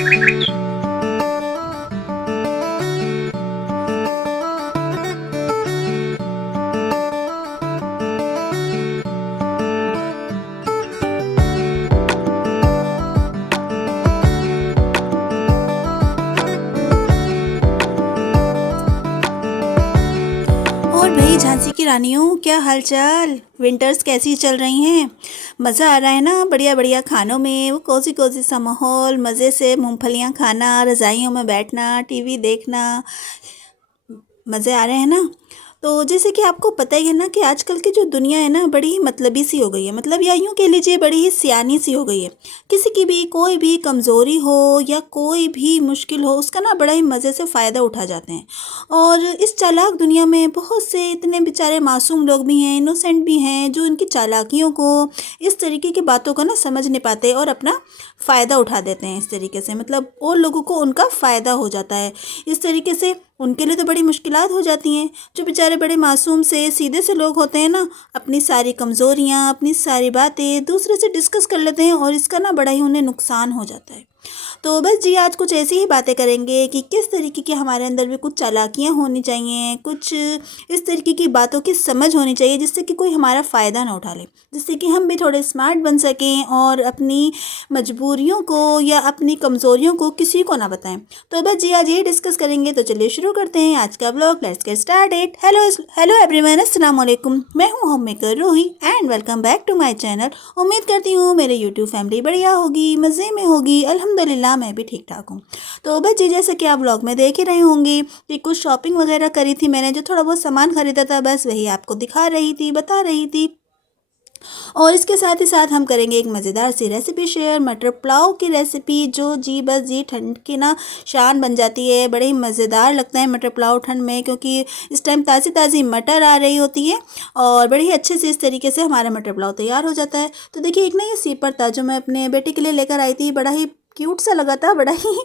और भाई झांसी की रानियों, क्या हालचाल। विंटर्स कैसी चल रही हैं? मज़ा आ रहा है ना बढ़िया बढ़िया खानों में? वो कोसी कोसी सा माहौल, मज़े से मूंगफलियां खाना, रज़ाइयों में बैठना, टीवी देखना, मज़े आ रहे हैं ना? तो जैसे कि आपको पता ही है ना कि आजकल की जो दुनिया है ना, बड़ी ही मतलबी सी हो गई है। मतलब या यूँ कह लीजिए, बड़ी ही सियानी सी हो गई है। किसी की भी कोई भी कमज़ोरी हो या कोई भी मुश्किल हो, उसका ना बड़ा ही मज़े से फ़ायदा उठा जाते हैं। और इस चालाक दुनिया में बहुत से इतने बेचारे मासूम लोग भी हैं, इनोसेंट भी हैं, जो इनकी चालाकियों को, इस तरीके की बातों को ना समझ नहीं पाते और अपना फ़ायदा उठा देते हैं इस तरीके से। मतलब और लोगों को उनका फ़ायदा हो जाता है इस तरीके से। उनके लिए तो बड़ी मुश्किलात हो जाती हैं। जो बेचारे बड़े मासूम से सीधे से लोग होते हैं ना, अपनी सारी कमज़ोरियाँ, अपनी सारी बातें दूसरे से डिस्कस कर लेते हैं और इसका ना बड़ा ही उन्हें नुकसान हो जाता है। तो बस जी, आज कुछ ऐसी ही बातें करेंगे कि किस तरीके की हमारे अंदर भी कुछ चालाकियाँ होनी चाहिए, कुछ इस तरीके की बातों की समझ होनी चाहिए, जिससे कि कोई हमारा फ़ायदा ना उठा ले, जिससे कि हम भी थोड़े स्मार्ट बन सकें और अपनी मजबूरियों को या अपनी कमज़ोरियों को किसी को ना बताएं। तो बस जी, आज ये डिस्कस करेंगे। तो चलिए शुरू करते हैं आज का blog. Let's get started. Hello hello everyone, अस्सलाम वालेकुम। मैं हूँ home maker Roohi and welcome back to my channel. उम्मीद करती हूँ मेरे यूट्यूब फैमिली बढ़िया होगी, मज़े में होगी। अल्हम्दुलिल्लाह मैं भी ठीक ठाक हूँ। तो बस जी, जैसे कि आप ब्लॉग में देख ही रहे होंगे कि कुछ शॉपिंग वगैरह करी थी मैंने, जो थोड़ा बहुत सामान खरीदा था, बस वही आपको दिखा रही थी, बता रही थी। और इसके साथ ही साथ हम करेंगे एक मज़ेदार सी रेसिपी शेयर, मटर पुलाव की रेसिपी, जो जी बस जी ठंड की ना शान बन जाती है। बड़े ही मज़ेदार लगता है मटर पुलाव ठंड में, क्योंकि इस टाइम ताज़ी ताज़ी मटर आ रही होती है और बड़े ही अच्छे से इस तरीके से हमारा मटर पुलाव तैयार हो जाता है। तो देखिए, एक ना ये सीपर था जो मैं अपने बेटे के लिए लेकर आई थी। बड़ा ही क्यूट सा लगा था, बड़ा ही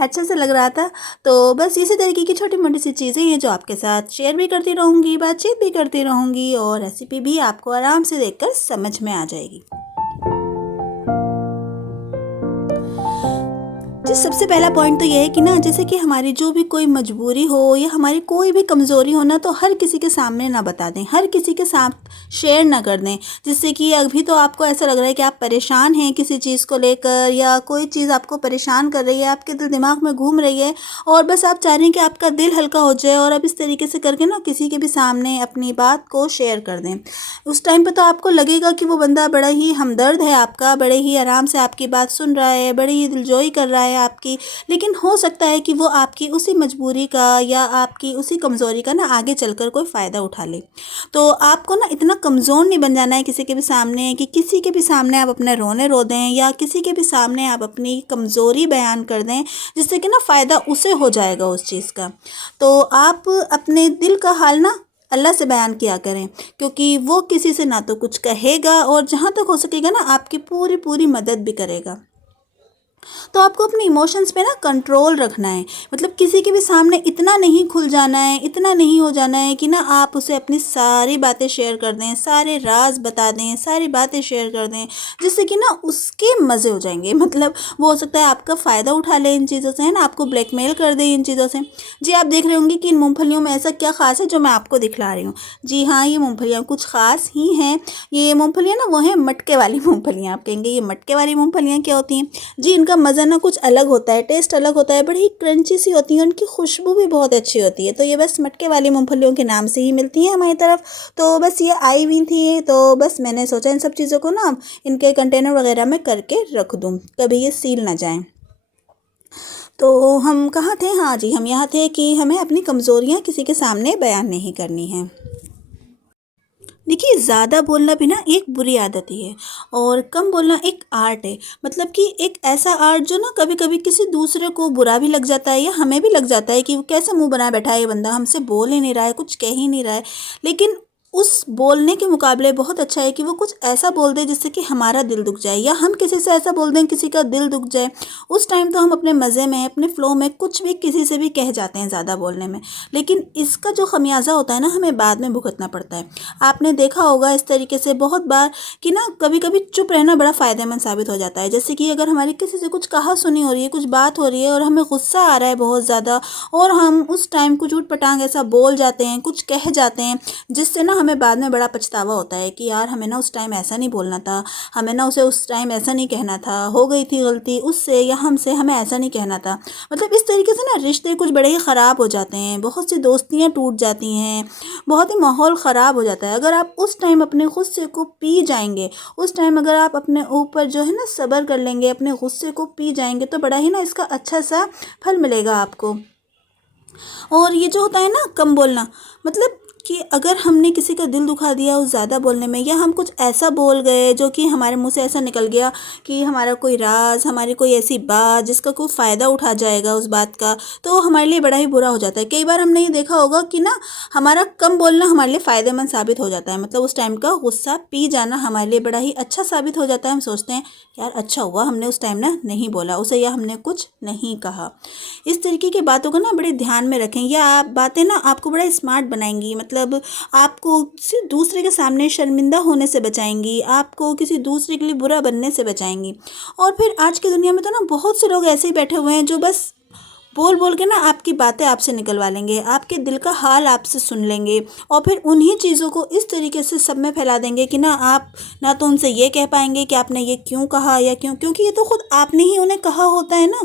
अच्छा सा लग रहा था। तो बस इसी तरीके की छोटी मोटी सी चीज़ें हैं जो आपके साथ शेयर भी करती रहूँगी, बातचीत भी करती रहूँगी और रेसिपी भी आपको आराम से देखकर समझ में आ जाएगी। जी, सबसे पहला पॉइंट तो ये है कि ना, जैसे कि हमारी जो भी कोई मजबूरी हो या हमारी कोई भी कमज़ोरी हो ना, तो हर किसी के सामने ना बता दें, हर किसी के साथ शेयर ना कर दें। जिससे कि अभी तो आपको ऐसा लग रहा है कि आप परेशान हैं किसी चीज़ को लेकर, या कोई चीज़ आपको परेशान कर रही है, आपके दिल दिमाग में घूम रही है और बस आप चाह रहे हैं कि आपका दिल हल्का हो जाए, और अब इस तरीके से करके ना किसी के भी सामने अपनी बात को शेयर कर दें। उस टाइम पे तो आपको लगेगा कि वो बंदा बड़ा ही हमदर्द है आपका, बड़े ही आराम से आपकी बात सुन रहा है, बड़ी ही दिलजोई कर रहा है आपकी। लेकिन हो सकता है कि वो आपकी उसी मजबूरी का या आपकी उसी कमज़ोरी का ना आगे चलकर कोई फ़ायदा उठा ले। तो आपको ना इतना कमज़ोर नहीं बन जाना है किसी के भी सामने कि किसी के भी सामने आप अपने रोने रो दें, या किसी के भी सामने आप अपनी कमज़ोरी बयान कर दें, जिससे कि ना फ़ायदा उसे हो जाएगा उस चीज़ का। तो आप अपने दिल का हाल ना अल्लाह से बयान किया करें, क्योंकि वो किसी से ना तो कुछ कहेगा और जहाँ तक हो सकेगा ना आपकी पूरी पूरी मदद भी करेगा। तो आपको अपने इमोशंस पे ना कंट्रोल रखना है। मतलब किसी के भी सामने इतना नहीं खुल जाना है, इतना नहीं हो जाना है कि ना आप उसे अपनी सारी बातें शेयर कर दें, सारे राज बता दें, सारी बातें शेयर कर दें, जिससे कि ना उसके मज़े हो जाएंगे। मतलब वो हो सकता है आपका फ़ायदा उठा ले इन चीज़ों से, है ना, आपको ब्लैकमेल कर दे इन चीज़ों से। जी, आप देख रहे होंगे कि इन मूंगफलियों में ऐसा क्या ख़ास है जो मैं आपको दिखला रही हूँ। जी हाँ, ये मूंगफलियाँ कुछ ख़ास ही हैं। ये मूंगफलियाँ ना वो हैं मटके वाली मूंगफलियाँ। आप कहेंगे ये मटके वाली मूंगफलियाँ क्या होती हैं? जी, इनका मज़ा ना कुछ अलग होता है, टेस्ट अलग होता है, बड़ी ही क्रंची सी होती हैं, उनकी खुशबू भी बहुत अच्छी होती है। तो ये बस मटके वाली मूंगफलियों के नाम से ही मिलती हैं हमारी तरफ। तो बस ये आई हुई थी, तो बस मैंने सोचा इन सब चीज़ों को ना इनके कंटेनर वगैरह में करके रख दूँ, कभी ये सील ना जाएँ। तो हम कहाँ थे? हाँ जी, हम यहाँ थे कि हमें अपनी कमज़ोरियाँ किसी के सामने बयान नहीं करनी है। देखिए, ज़्यादा बोलना भी ना एक बुरी आदत ही है और कम बोलना एक आर्ट है। मतलब कि एक ऐसा आर्ट जो ना कभी कभी किसी दूसरे को बुरा भी लग जाता है, या हमें भी लग जाता है कि वो कैसे मुंह बनाए बैठा है ये बंदा, हमसे बोल ही नहीं रहा है, कुछ कह ही नहीं रहा है। लेकिन उस बोलने के मुकाबले बहुत अच्छा है कि वो कुछ ऐसा बोल दे जिससे कि हमारा दिल दुख जाए, या हम किसी से ऐसा बोल दें किसी का दिल दुख जाए। उस टाइम तो हम अपने मज़े में, अपने फ़्लो में कुछ भी किसी से भी कह जाते हैं ज़्यादा बोलने में, लेकिन इसका जो खमियाजा होता है ना, हमें बाद में भुगतना पड़ता है। आपने देखा होगा इस तरीके से बहुत बार कि ना कभी कभी चुप रहना बड़ा फ़ायदेमंद साबित हो जाता है। जैसे कि अगर हमारी किसी से कुछ कहा सुनी हो रही है, कुछ बात हो रही है और हमें गुस्सा आ रहा है बहुत ज़्यादा, और हम उस टाइम कुछ ऊट पटांग ऐसा बोल जाते हैं, कुछ कह जाते हैं, जिससे ना हमें बाद में बड़ा पछतावा होता है कि यार हमें ना उस टाइम ऐसा नहीं बोलना था, हमें ना उसे उस टाइम ऐसा नहीं कहना था, हो गई थी गलती उससे या हमसे, हमें ऐसा नहीं कहना था। मतलब इस तरीके से ना रिश्ते कुछ बड़े ही ख़राब हो जाते हैं, बहुत सी दोस्तियाँ टूट जाती हैं, बहुत ही माहौल ख़राब हो जाता है। अगर आप उस टाइम अपने गुस्से को पी जाएंगे, उस टाइम अगर आप अपने ऊपर जो है ना सब्र कर लेंगे, अपने गुस्से को पी जाएंगे, तो बड़ा ही ना इसका अच्छा सा फल मिलेगा आपको। और ये जो होता है ना कम बोलना, मतलब कि अगर हमने किसी का दिल दुखा दिया उस ज़्यादा बोलने में, या हम कुछ ऐसा बोल गए जो कि हमारे मुंह से ऐसा निकल गया कि हमारा कोई राज, हमारी कोई ऐसी बात जिसका कोई फ़ायदा उठा जाएगा उस बात का, तो हमारे लिए बड़ा ही बुरा हो जाता है। कई बार हमने ये देखा होगा कि ना हमारा कम बोलना हमारे लिए फ़ायदेमंद साबित हो जाता है। मतलब उस टाइम का गुस्सा पी जाना हमारे लिए बड़ा ही अच्छा साबित हो जाता है। हम सोचते हैं यार अच्छा हुआ हमने उस टाइम ना नहीं बोला उसे, या हमने कुछ नहीं कहा। इस तरीके की बातों को ना बड़े ध्यान में रखें। यह आप बातें ना आपको बड़ा स्मार्ट बनाएंगी, मतलब आपको किसी दूसरे के सामने शर्मिंदा होने से बचाएंगी, आपको किसी दूसरे के लिए बुरा बनने से बचाएंगी। और फिर आज की दुनिया में तो ना बहुत से लोग ऐसे ही बैठे हुए हैं जो बस बोल बोल के ना आपकी बातें आपसे निकलवा लेंगे, आपके दिल का हाल आपसे सुन लेंगे, और फिर उन्हीं चीज़ों को इस तरीके से सब में फैला देंगे कि ना आप ना तो उनसे ये कह पाएंगे कि आपने ये क्यों कहा या क्यों, क्योंकि ये तो खुद आपने ही उन्हें कहा होता है ना।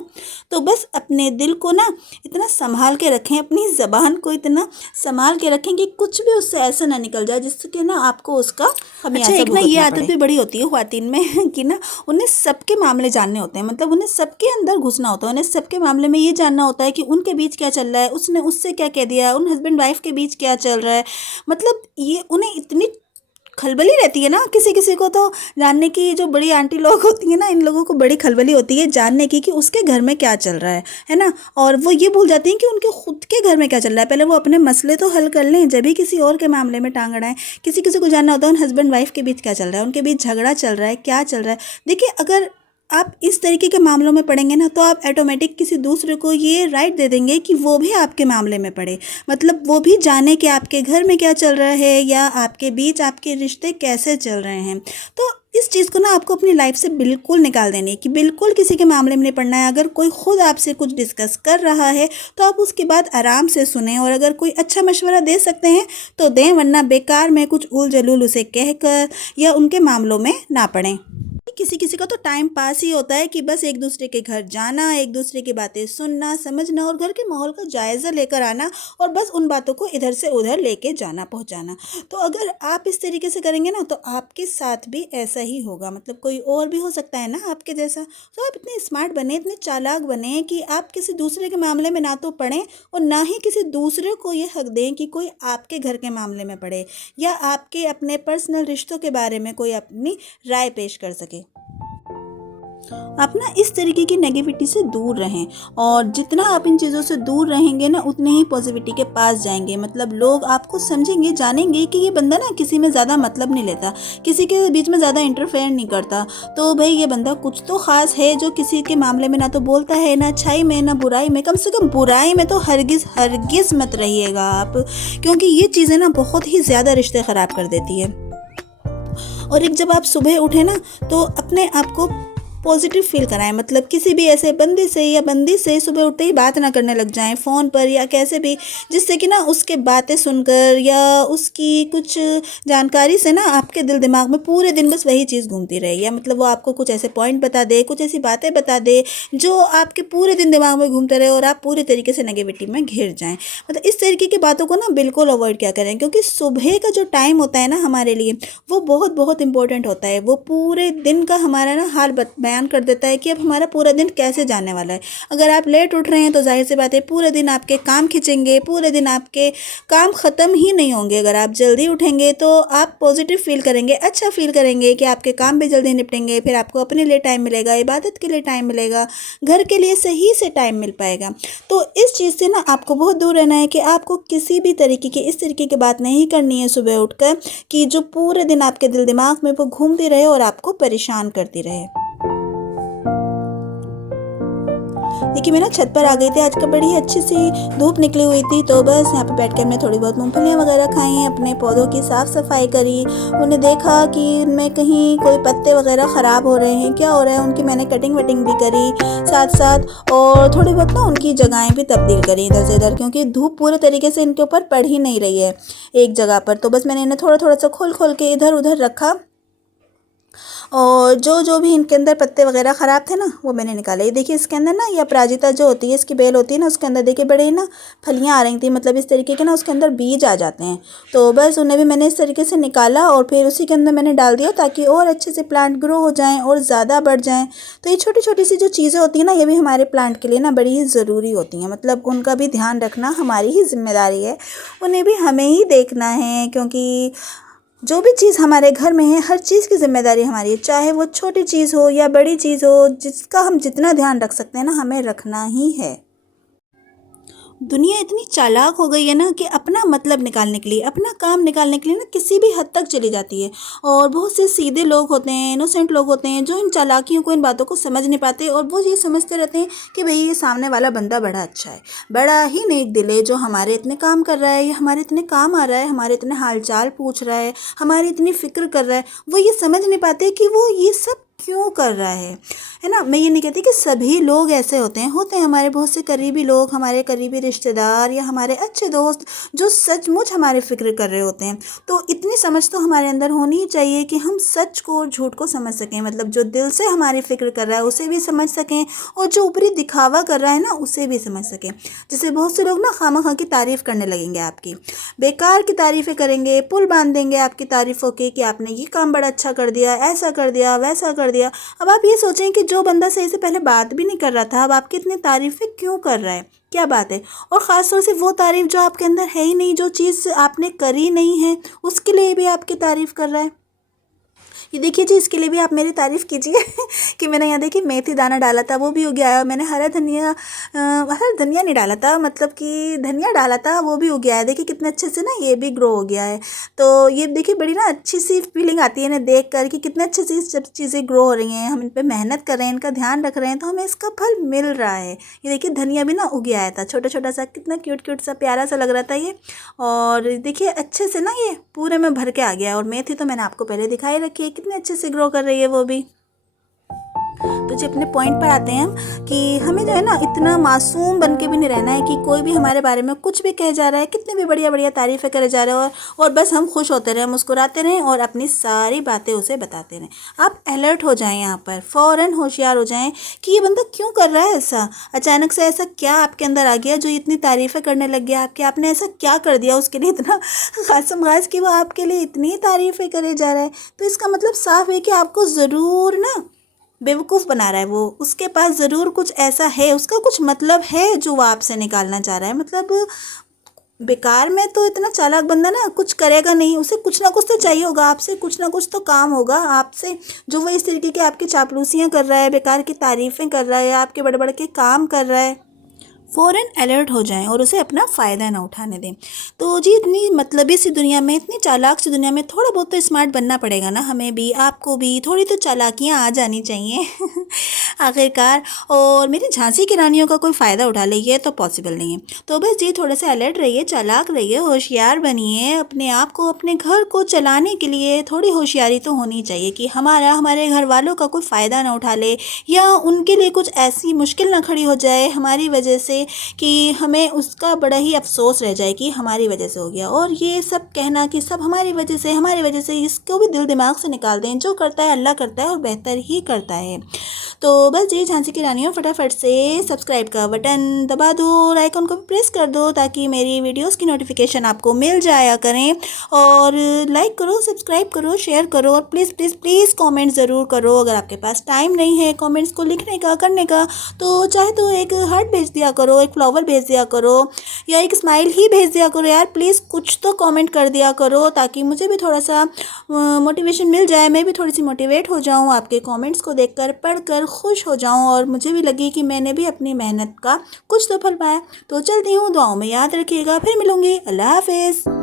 तो बस अपने दिल को ना इतना संभाल के रखें, अपनी ज़बान को इतना संभाल के रखें कि कुछ भी उससे ऐसा ना निकल जाए जिससे कि ना आपको उसका अच्छा, खमियाजा एक ना ये भुगतना आदत पड़े। भी बड़ी होती है ख्वातीन में कि ना उन्हें सबके मामले जानने होते हैं, मतलब उन्हें सबके अंदर घुसना होता है, उन्हें सबके मामले में ये जानना होता है कि उनके बीच क्या चल रहा है, उसने उससे क्या कह दिया, उन हस्बैंड वाइफ के बीच क्या चल रहा है। मतलब ये उन्हें इतनी खलबली रहती है ना, किसी किसी को तो जानने की, जो बड़ी आंटी लोग होती है ना, इन लोगों को बड़ी खलबली होती है जानने की कि उसके घर में क्या चल रहा है ना। और वो ये भूल जाती हैं कि उनके खुद के घर में क्या चल रहा है। पहले वो अपने मसले तो हल कर लें, जब भी किसी और के मामले में टांग अड़ाएं। किसी किसी को जानना होता है उन हस्बैंड वाइफ के बीच क्या चल रहा है, उनके बीच झगड़ा चल रहा है, क्या चल रहा है। देखिए, अगर आप इस तरीके के मामलों में पड़ेंगे ना, तो आप ऑटोमेटिक किसी दूसरे को ये राइट दे देंगे कि वो भी आपके मामले में पड़े, मतलब वो भी जाने कि आपके घर में क्या चल रहा है या आपके बीच आपके रिश्ते कैसे चल रहे हैं। तो इस चीज़ को ना आपको अपनी लाइफ से बिल्कुल निकाल देनी है कि बिल्कुल किसी के मामले में नहीं पड़ना है। अगर कोई खुद आपसे कुछ डिस्कस कर रहा है तो आप उसकी बात आराम से सुनें, और अगर कोई अच्छा मशवरा दे सकते हैं तो दें, वरना बेकार में कुछ उल जलूल उसे कहकर या उनके मामलों में ना पड़ें। किसी किसी का तो टाइम पास ही होता है कि बस एक दूसरे के घर जाना, एक दूसरे की बातें सुनना, समझना और घर के माहौल का जायज़ा लेकर आना, और बस उन बातों को इधर से उधर लेके जाना, पहुंचाना। तो अगर आप इस तरीके से करेंगे ना, तो आपके साथ भी ऐसा ही होगा। मतलब कोई और भी हो सकता है ना आपके जैसा। तो आप इतने स्मार्ट बने, इतने चालाक बने कि आप किसी दूसरे के मामले में ना तो पड़ें, और ना ही किसी दूसरे को ये हक दें कि कोई आपके घर के मामले में पड़े या आपके अपने पर्सनल रिश्तों के बारे में कोई अपनी राय पेश कर सके। आप ना इस तरीके की नेगेटिविटी से दूर रहें, और जितना आप इन चीज़ों से दूर रहेंगे ना, उतने ही पॉजिटिविटी के पास जाएंगे। मतलब लोग आपको समझेंगे, जानेंगे कि ये बंदा ना किसी में ज़्यादा मतलब नहीं लेता, किसी के बीच में ज़्यादा इंटरफेयर नहीं करता। तो भाई ये बंदा कुछ तो ख़ास है, जो किसी के मामले में ना तो बोलता है, ना अच्छाई में ना बुराई में। कम से कम बुराई में तो हरगिज़ हरगिज़ मत रहिएगा आप, क्योंकि ये चीज़ें ना बहुत ही ज़्यादा रिश्ते ख़राब कर देती है। और एक जब आप सुबह उठे ना, तो अपने आप को पॉजिटिव फील कराएं। मतलब किसी भी ऐसे बंदे से या बंदी से सुबह उठते ही बात ना करने लग जाएं फ़ोन पर या कैसे भी, जिससे कि ना उसके बातें सुनकर या उसकी कुछ जानकारी से ना आपके दिल दिमाग में पूरे दिन बस वही चीज़ घूमती रहे, या मतलब वो आपको कुछ ऐसे पॉइंट बता दे, कुछ ऐसी बातें बता दे जो आपके पूरे दिन दिमाग में घूमते रहे और आप पूरी तरीके से नेगेटिविटी में घिर जाएं। मतलब इस तरीके की बातों को ना बिल्कुल अवॉइड क्या करें, क्योंकि सुबह का जो टाइम होता है ना हमारे लिए, वो बहुत बहुत इंपॉर्टेंट होता है। वो पूरे दिन का हमारा ना हाल बयान कर देता है कि अब हमारा पूरा दिन कैसे जाने वाला है। अगर आप लेट उठ रहे हैं तो ज़ाहिर सी बात है पूरे दिन आपके काम खिंचेंगे, पूरे दिन आपके काम ख़त्म ही नहीं होंगे। अगर आप जल्दी उठेंगे तो आप पॉजिटिव फ़ील करेंगे, अच्छा फ़ील करेंगे कि आपके काम भी जल्दी निपटेंगे, फिर आपको अपने लिए टाइम मिलेगा, इबादत के लिए टाइम मिलेगा, घर के लिए सही से टाइम मिल पाएगा। तो इस चीज़ से ना आपको बहुत दूर रहना है कि आपको किसी भी तरीके की इस तरीके की बात नहीं करनी है सुबह उठकर कि जो पूरे दिन आपके दिल दिमाग में वो घूमती रहे और आपको परेशान करती रहे। देखिए मैं ना छत पर आ गई थी, आज का बड़ी अच्छी सी धूप निकली हुई थी, तो बस यहाँ पे बैठ कर हमने थोड़ी बहुत मूंगफलियाँ वगैरह खाई हैं, अपने पौधों की साफ़ सफाई करी, उन्हें देखा कि उनमें कहीं कोई पत्ते वगैरह ख़राब हो रहे हैं, क्या हो रहा है, उनकी मैंने कटिंग वटिंग भी करी साथ साथ, और थोड़ी बहुत ना उनकी जगहें भी तब्दील करी इधर से इधर, क्योंकि धूप पूरे तरीके से इनके ऊपर पड़ ही नहीं रही है एक जगह पर। तो बस मैंने इन्हें थोड़ा थोड़ा सा खोल खोल के इधर उधर रखा, और जो जो भी इनके अंदर पत्ते वगैरह ख़राब थे ना वो मैंने निकाले। ये देखिए इसके अंदर ना ये अपराजिता जो होती है, इसकी बेल होती है ना, उसके अंदर देखिए बड़े ना फलियाँ आ रही थी, मतलब इस तरीके के ना उसके अंदर बीज आ जाते हैं। तो बस उन्हें भी मैंने इस तरीके से निकाला और फिर उसी के अंदर मैंने डाल दिया ताकि और अच्छे से प्लांट ग्रो हो जाएँ और ज़्यादा बढ़ जाएँ। तो ये छोटी छोटी सी जो चीज़ें होती हैं ना, ये भी हमारे प्लांट के लिए ना बड़ी ही ज़रूरी होती हैं, मतलब उनका भी ध्यान रखना हमारी ही जिम्मेदारी है, उन्हें भी हमें ही देखना है, क्योंकि जो भी चीज़ हमारे घर में है हर चीज़ की ज़िम्मेदारी हमारी है, चाहे वो छोटी चीज़ हो या बड़ी चीज़ हो, जिसका हम जितना ध्यान रख सकते हैं ना हमें रखना ही है। दुनिया इतनी चालाक हो गई है ना कि अपना मतलब निकालने के लिए, अपना काम निकालने के लिए ना किसी भी हद तक चली जाती है, और बहुत से सीधे लोग होते हैं, इनोसेंट लोग होते हैं जो इन चालाकियों को, इन बातों को समझ नहीं पाते, और वो ये समझते रहते हैं कि भाई ये सामने वाला बंदा बड़ा अच्छा है, बड़ा ही नेक दिल है, जो हमारे इतने काम कर रहा है, या हमारे इतने काम आ रहा है, हमारे इतने हाल चाल पूछ रहा है, हमारी इतनी फ़िक्र कर रहा है। वो ये समझ नहीं पाते कि वो ये सब क्यों कर रहा है ना। मैं ये नहीं कहती कि सभी लोग ऐसे होते हैं हमारे बहुत से करीबी लोग, हमारे करीबी रिश्तेदार या हमारे अच्छे दोस्त जो सचमुच हमारे फ़िक्र कर रहे होते हैं। तो इतनी समझ तो हमारे अंदर होनी ही चाहिए कि हम सच को और झूठ को समझ सकें, मतलब जो दिल से हमारी फ़िक्र कर रहा है उसे भी समझ सकें, और जो ऊपरी दिखावा कर रहा है ना उसे भी समझ सकें। जैसे बहुत से लोग ना खामखा की तारीफ़ करने लगेंगे, आपकी बेकार की तारीफ़ें करेंगे, पुल बांध देंगे आपकी तारीफ़ों के कि आपने ये काम बड़ा अच्छा कर दिया, ऐसा कर दिया, वैसा कर दिया। अब आप ये सोचें कि जो बंदा सही से पहले बात भी नहीं कर रहा था, अब आपकी इतनी तारीफ़ें क्यों कर रहा है, क्या बात है। और ख़ास तौर से वो तारीफ़ जो आपके अंदर है ही नहीं, जो चीज़ आपने करी नहीं है, उसके लिए भी आपकी तारीफ़ कर रहा है। ये देखिए जी, इसके लिए भी आप मेरी तारीफ़ कीजिए कि मैंने यहाँ देखिए मेथी दाना डाला था, वो भी उग गया है। मैंने हरा धनिया नहीं डाला था, मतलब कि धनिया डाला था, वो भी उग गया है। देखिए कितने अच्छे से ना ये भी ग्रो हो गया है। तो ये देखिए बड़ी ना अच्छी सी फीलिंग आती है इन्हें देख कर कि कितने अच्छे से सब चीज़ें ग्रो हो रही हैं, हम इन पर मेहनत कर रहे हैं, इनका ध्यान रख रहे हैं, तो हमें इसका फल मिल रहा है। ये देखिए धनिया भी ना उग आया था, छोटा छोटा सा, कितना क्यूट क्यूट सा प्यारा सा लग रहा था ये। और देखिए अच्छे से ना ये पूरे में भर के आ गया। और मेथी तो मैंने आपको पहले दिखाई रखी है, कितने अच्छे से ग्रो कर रही है वो भी। तो जी अपने पॉइंट पर आते हैं हम कि हमें जो है ना इतना मासूम बन के भी नहीं रहना है कि कोई भी हमारे बारे में कुछ भी कहे जा रहा है, कितने भी बढ़िया बढ़िया तारीफ़ें करे जा रहे हो, और बस हम खुश होते रहें, मुस्कुराते रहें और अपनी सारी बातें उसे बताते रहें। आप अलर्ट हो जाएं, यहाँ पर फ़ौरन होशियार हो जाएं कि ये बंदा क्यों कर रहा है ऐसा, अचानक से ऐसा क्या आपके अंदर आ गया जो इतनी तारीफ़ें करने लग गया आपके, आपने ऐसा क्या कर दिया उसके लिए इतना खासम खास कि वो आपके लिए इतनी तारीफ़ें करे जा रहा है। तो इसका मतलब साफ है कि आपको ज़रूर ना बेवकूफ़ बना रहा है वो, उसके पास ज़रूर कुछ ऐसा है, उसका कुछ मतलब है जो वो आपसे निकालना चाह रहा है। मतलब बेकार में तो इतना चालाक बंदा ना कुछ करेगा नहीं, उसे कुछ ना कुछ तो चाहिए होगा आपसे, कुछ ना कुछ तो काम होगा आपसे, जो वो इस तरीके की आपकी चापलूसियाँ कर रहा है, बेकार की तारीफ़ें कर रहा है, आपके बड़े बड़े के काम कर रहा है। फ़ौरन अलर्ट हो जाएं और उसे अपना फ़ायदा ना उठाने दें। तो जी इतनी मतलबी सी दुनिया में, इतनी चालाक सी दुनिया में थोड़ा बहुत तो स्मार्ट बनना पड़ेगा ना, हमें भी, आपको भी थोड़ी तो चालाकियाँ आ जानी चाहिए आखिरकार। और मेरी झांसी की रानियों का कोई फ़ायदा उठा ले, ये तो पॉसिबल नहीं है। तो बस जी थोड़े से अलर्ट रहिए, चालाक रहिए, होशियार बनिए, अपने आप को, अपने घर को चलाने के लिए थोड़ी होशियारी तो होनी चाहिए कि हमारे घर वालों का कोई फ़ायदा ना उठा ले, या उनके लिए कुछ ऐसी मुश्किल ना खड़ी हो जाए हमारी वजह से कि हमें उसका बड़ा ही अफसोस रह जाए कि हमारी वजह से हो गया। और ये सब कहना कि सब हमारी वजह से, हमारी वजह से, इसको भी दिल दिमाग से निकाल दें। जो करता है अल्लाह करता है और बेहतर ही करता है। तो बस जी झांसी की रानियों, फटाफट से सब्सक्राइब का बटन दबा दो और आइकन को प्रेस कर दो ताकि मेरी वीडियोस की नोटिफिकेशन आपको मिल जाया करें। और लाइक करो, सब्सक्राइब करो, शेयर करो और प्लीज़ प्लीज़ प्लीज़ कमेंट ज़रूर करो। अगर आपके पास टाइम नहीं है कमेंट्स को लिखने का, करने का, तो चाहे तो एक हार्ट भेज दिया करो, एक फ्लावर भेज दिया करो या एक स्माइल ही भेज दिया करो यार। प्लीज़ कुछ तो कमेंट कर दिया करो ताकि मुझे भी थोड़ा सा मोटिवेशन मिल जाए, मैं भी थोड़ी सी मोटिवेट हो जाऊँ, आपके कमेंट्स को देखकर पढ़कर खुश हो जाऊँ और मुझे भी लगे कि मैंने भी अपनी मेहनत का कुछ तो फल पाया। तो चलती हूँ, दुआओं में याद रखिएगा, फिर मिलूँगी। अल्लाह हाफिज़।